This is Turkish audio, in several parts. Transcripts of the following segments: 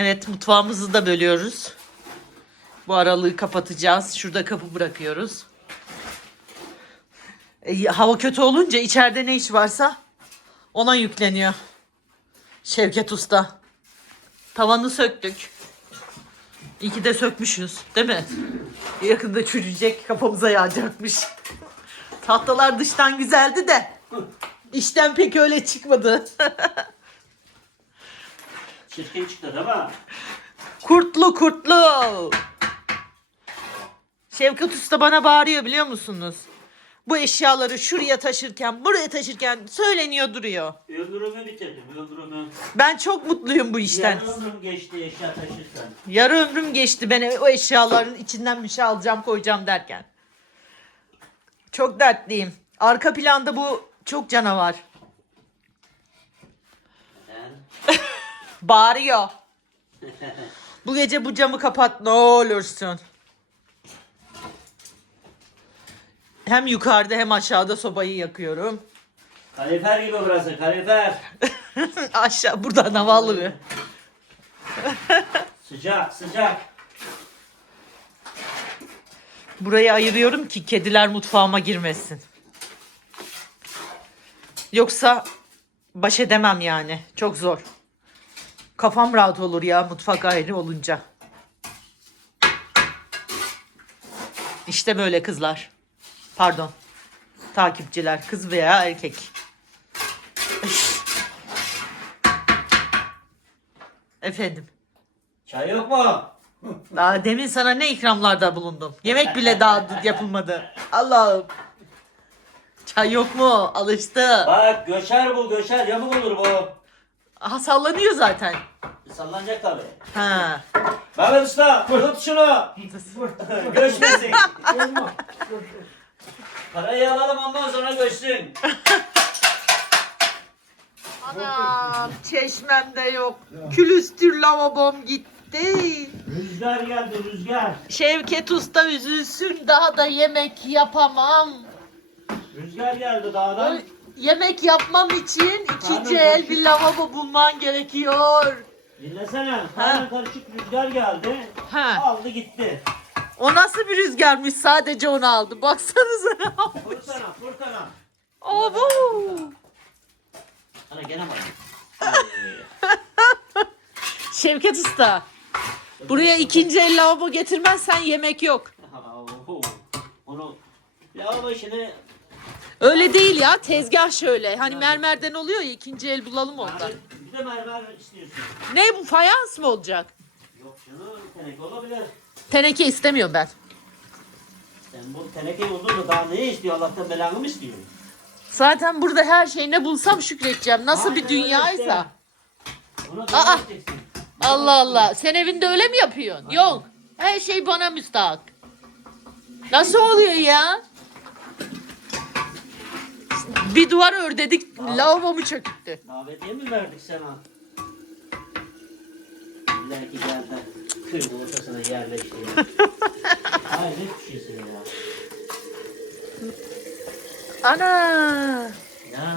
Evet mutfağımızı da bölüyoruz. Bu aralığı kapatacağız. Şurada kapı bırakıyoruz. E, hava kötü olunca içeride ne iş varsa ona yükleniyor. Şevket Usta. Tavanı söktük. İyi ki de sökmüşüz değil mi? Yakında çürüyecek kafamıza yağacakmış. Tahtalar dıştan güzeldi de içten pek öyle çıkmadı. Çirkin çıktı değil mi? Kurtlu kurtlu. Şevket Usta bana bağırıyor biliyor musunuz? Bu eşyaları şuraya taşırken, buraya taşırken söyleniyor duruyor. Ömrümü bitirdim ömrümü. Ben çok mutluyum bu işten. Yarı ömrüm geçti eşya taşırsan. Yarı ömrüm geçti ben o eşyaların içinden bir şey alacağım koyacağım derken. Çok dertliyim. Arka planda bu çok canavar. Sen Bağırıyor. Bu gece bu camı kapat ne olursun. Hem yukarıda hem aşağıda sobayı yakıyorum. kalifer gibi burası kalifer. Aşağı buradan hava alıyor. Sıcak sıcak. Burayı ayırıyorum ki kediler mutfağıma girmesin. Yoksa baş edemem yani. Çok zor. Kafam rahat olur ya mutfak ayrı olunca. İşte böyle kızlar. Pardon. Takipçiler kız veya erkek. Efendim. Çay yok mu? Daha demin sana ne ikramlarda bulundum. Yemek bile daha yapılmadı. Allah'ım. Çay yok mu? Alıştı. Bak göçer bu göçer yamuk olur bu. Aha sallanıyor zaten. Sallanacak tabii. Ha. Mehmet Usta tut şunu. Göçmesin. Parayı alalım ondan sonra göçsün. Anam çeşmemde yok. Külüstür lavabom gitti. Rüzgar geldi rüzgar. Şevket Usta üzülsün daha da yemek yapamam. Rüzgar geldi dağdan. O yemek yapmam için ikinci Pardon, el karışık. bir lavabo bulman gerekiyor. Dinlesene. Karnın karışık rüzgar geldi. Ha. Aldı gitti. O nasıl bir rüzgarmış sadece onu aldı. Baksanıza ne yapmış. Fırtına fırtına. Abo. Ana gene var. Şevket Usta. Buraya ikinci el lavabo getirmezsen yemek yok. Onu lavabo işini Öyle değil ya tezgah şöyle. Hani mermerden oluyor ya ikinci el bulalım ondan. bir de mermer istiyorsun. Ne bu fayans mı olacak? Yok canım teneke olabilir. Teneke istemiyorum ben. Sen bu tenekeyi buldun da daha ne istiyor Allah'tan belanı mı istiyor? Zaten burada her şey ne bulsam şükredeceğim. Nasıl bir Aynen öyle dünyaysa. işte. Aa! Allah Allah. Sen evinde öyle mi yapıyorsun? Yok. Her şey bana müstahak. Nasıl oluyor ya? Bir duvar ördedik, lavabomu çöküttü. Davetiye mi verdik sana? Belki geldi. Kırım ortasına yerleşti. Hayret bir şeysin ya. Ana! Ya.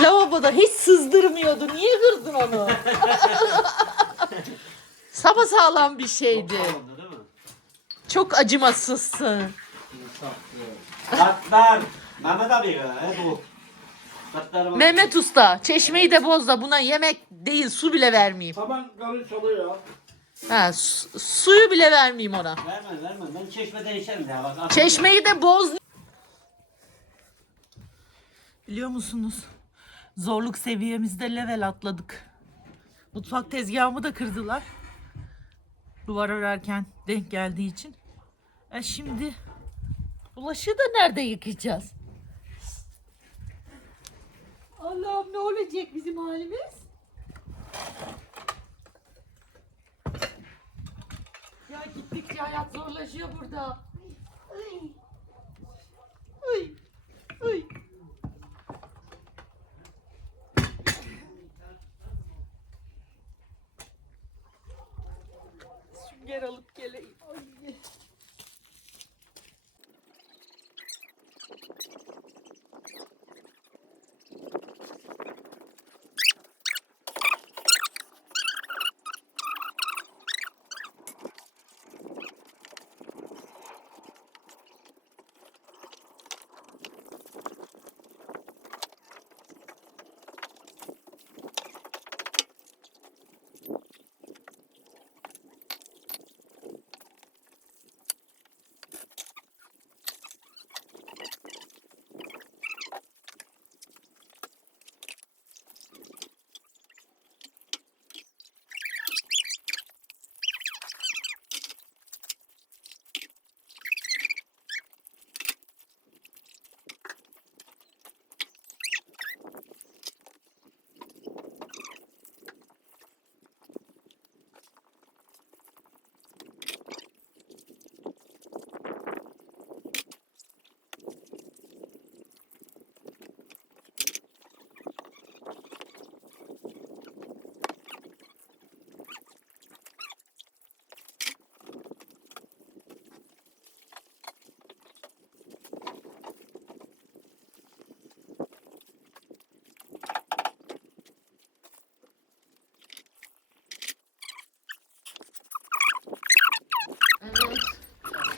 Lavaboda hiç sızdırmıyordu. Niye kırdın onu? Sapa sağlam bir şeydi. Oldu değil mi? Çok acımasızsın. Katlar. Mehmet abi ya bu. Mehmet Usta, çeşmeyi de boz da buna yemek değil su bile vermeyeyim. Taban karı çalıyor. Ha, su- suyu bile vermeyeyim ona. Verme verme ben çeşmeden içerim ya bak. Çeşmeyi de boz. Biliyor musunuz? Zorluk seviyemizde level atladık. Mutfak tezgahımı da kırdılar. Duvar örerken denk geldiği için. E şimdi bulaşığı da nerede yıkayacağız? Allah'ım ne olacak bizim halimiz? Ya gittikçe hayat zorlaşıyor burada. Ay. Ay. Sünger alıp geleyim. Ay.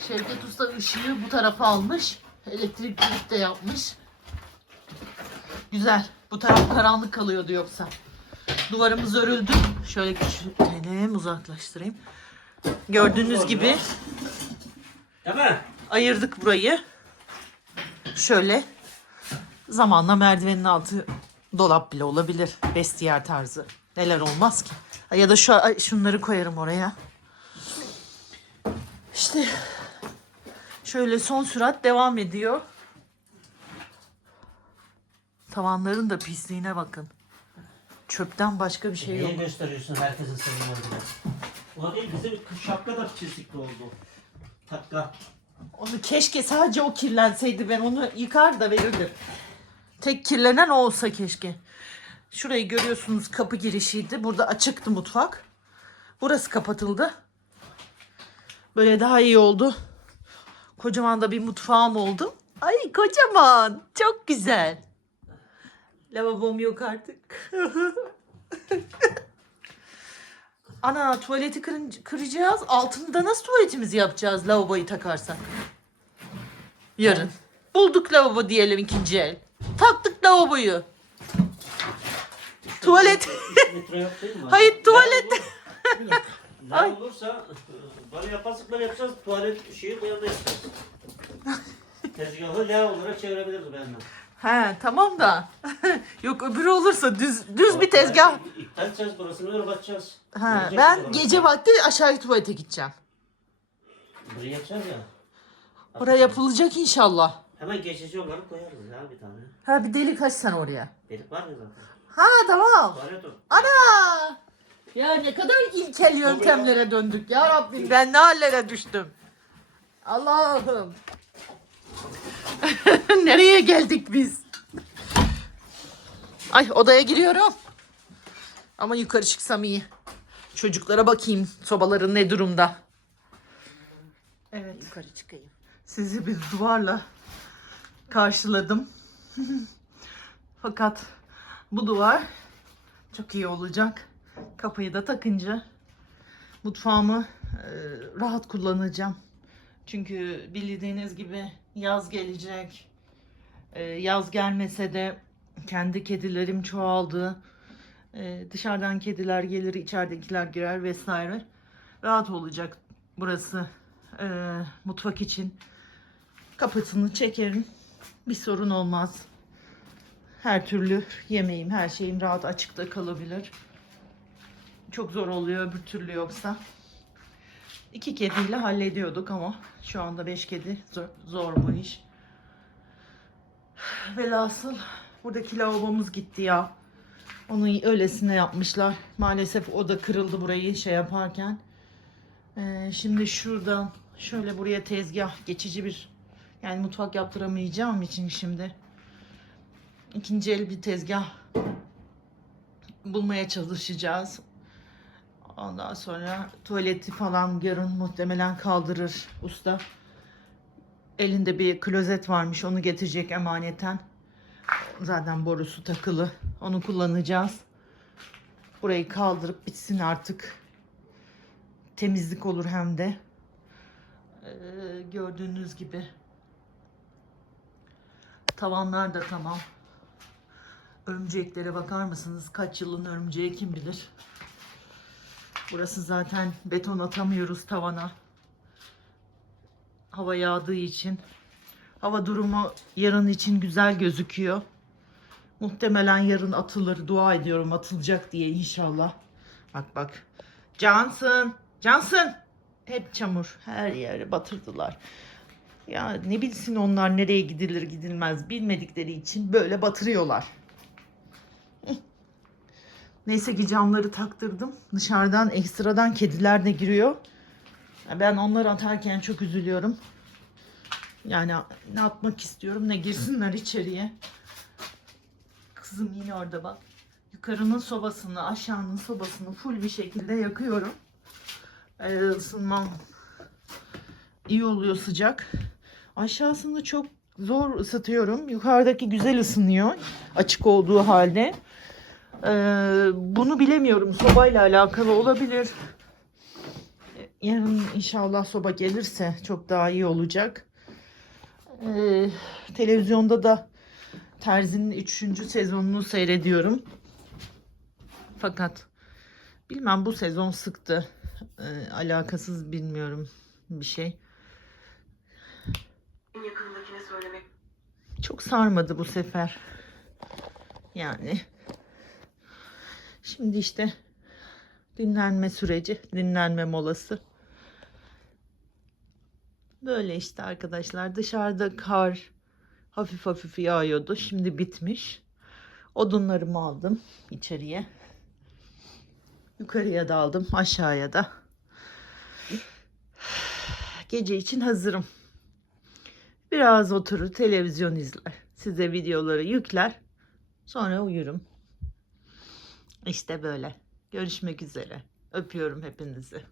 Şevket Usta ışığı bu tarafa almış. Elektrik dirik de yapmış. Güzel. Bu taraf karanlık kalıyordu yoksa. Duvarımız örüldü. Şöyle küçültelim, uzaklaştırayım. Gördüğünüz gibi ayırdık burayı. Şöyle zamanla merdivenin altı dolap bile olabilir. Vestiyer tarzı. Neler olmaz ki. Ya da şu şunları koyarım oraya. İşte şöyle son sürat devam ediyor. Tavanların da pisliğine bakın. Çöpten başka bir şey Niye yok. gösteriyorsun herkesin senin olduğunu? O değil bizim şapka da çizikli oldu. Takla. Onu keşke sadece o kirlenseydi ben onu yıkar da verirdim. Tek kirlenen o olsa keşke. Şurayı görüyorsunuz kapı girişiydi. Burada açıktı mutfak. Burası kapatıldı. Böyle daha iyi oldu. Kocaman da bir mutfağım oldu. Ay kocaman. Çok güzel. Lavabom yok artık. Ana tuvaleti kırın- kıracağız. Altında nasıl tuvaletimizi yapacağız lavaboyu takarsak? Yarın. Bulduk lavabo diyelim ikinci el. Taktık lavaboyu. Tuvalet. Hayır tuvalet. Ne olursa bana yaparsak yapacağız. Tuvalet şeyi bu yanda yapacağız. Tezgahı la olarak çevirebiliriz benden. He tamam da. Yok öbürü olursa düz düz bir tezgah. İptal edeceğiz burasını öyle bakacağız. Ha, Göreceksin ben gece vakti aşağı tuvalete gideceğim. Burayı yapacağız ya. Oraya yapılacak inşallah. Hemen geçici olarak koyarız ya bir tane. Ha bir delik açsan oraya. Delik var ya zaten. Ha tamam. Tuvalet o. Ana! Ya ne kadar ilkel yöntemlere döndük ya Rabbim. Ben ne hallere düştüm. Allah'ım. Nereye geldik biz? Ay odaya giriyorum. Ama yukarı çıksam iyi. Çocuklara bakayım sobaların ne durumda. Evet. Yukarı çıkayım. Sizi bir duvarla karşıladım. Fakat bu duvar çok iyi olacak. Kapıyı da takınca mutfağımı e, rahat kullanacağım. Çünkü bildiğiniz gibi yaz gelecek. E, yaz gelmese de kendi kedilerim çoğaldı. E, dışarıdan kediler gelir, içeridekiler girer vesaire. Rahat olacak burası e, mutfak için. Kapısını çekerim. Bir sorun olmaz. Her türlü yemeğim, her şeyim rahat açıkta kalabilir. Çok zor oluyor öbür türlü yoksa. İki kediyle hallediyorduk ama şu anda beş kedi zor, zor bu iş. Velhasıl buradaki lavabomuz gitti ya. Onu öylesine yapmışlar. Maalesef o da kırıldı burayı şey yaparken. Ee, şimdi şuradan şöyle buraya tezgah geçici bir yani mutfak yaptıramayacağım için şimdi ikinci el bir tezgah bulmaya çalışacağız. Ondan sonra tuvaleti falan yarın muhtemelen kaldırır usta. Elinde bir klozet varmış onu getirecek emaneten. Zaten borusu takılı. Onu kullanacağız. Burayı kaldırıp bitsin artık. Temizlik olur hem de. Ee, gördüğünüz gibi. Tavanlar da tamam. Örümceklere bakar mısınız? Kaç yılın örümceği kim bilir. Burası zaten beton atamıyoruz tavana. Hava yağdığı için. Hava durumu yarın için güzel gözüküyor. Muhtemelen yarın atılır. Dua ediyorum atılacak diye inşallah. Bak bak. Johnson. Johnson. Hep çamur. Her yere batırdılar. Ya ne bilsin onlar nereye gidilir gidilmez bilmedikleri için böyle batırıyorlar. Neyse ki camları taktırdım. Dışarıdan ekstradan kediler de giriyor. Ben onları atarken çok üzülüyorum. Yani ne atmak istiyorum ne girsinler içeriye. Kızım yine orada bak. Yukarının sobasını, aşağının sobasını full bir şekilde yakıyorum. Ee, ısınmam iyi oluyor sıcak. Aşağısını çok zor ısıtıyorum. Yukarıdaki güzel ısınıyor. Açık olduğu halde. Ee, bunu bilemiyorum. Sobayla alakalı olabilir. yarın inşallah soba gelirse çok daha iyi olacak. Ee, televizyonda da Terzi'nin 3. sezonunu seyrediyorum. Fakat bilmem bu sezon sıktı. Ee, alakasız bilmiyorum bir şey. Çok sarmadı bu sefer. Yani. Şimdi işte dinlenme süreci, dinlenme molası. Böyle işte arkadaşlar. Dışarıda kar hafif hafif yağıyordu. Şimdi bitmiş. Odunlarımı aldım içeriye. Yukarıya da aldım, aşağıya da. Gece için hazırım. Biraz oturur televizyon izler. Size videoları yükler. Sonra uyurum. İşte böyle. Görüşmek üzere. Öpüyorum hepinizi.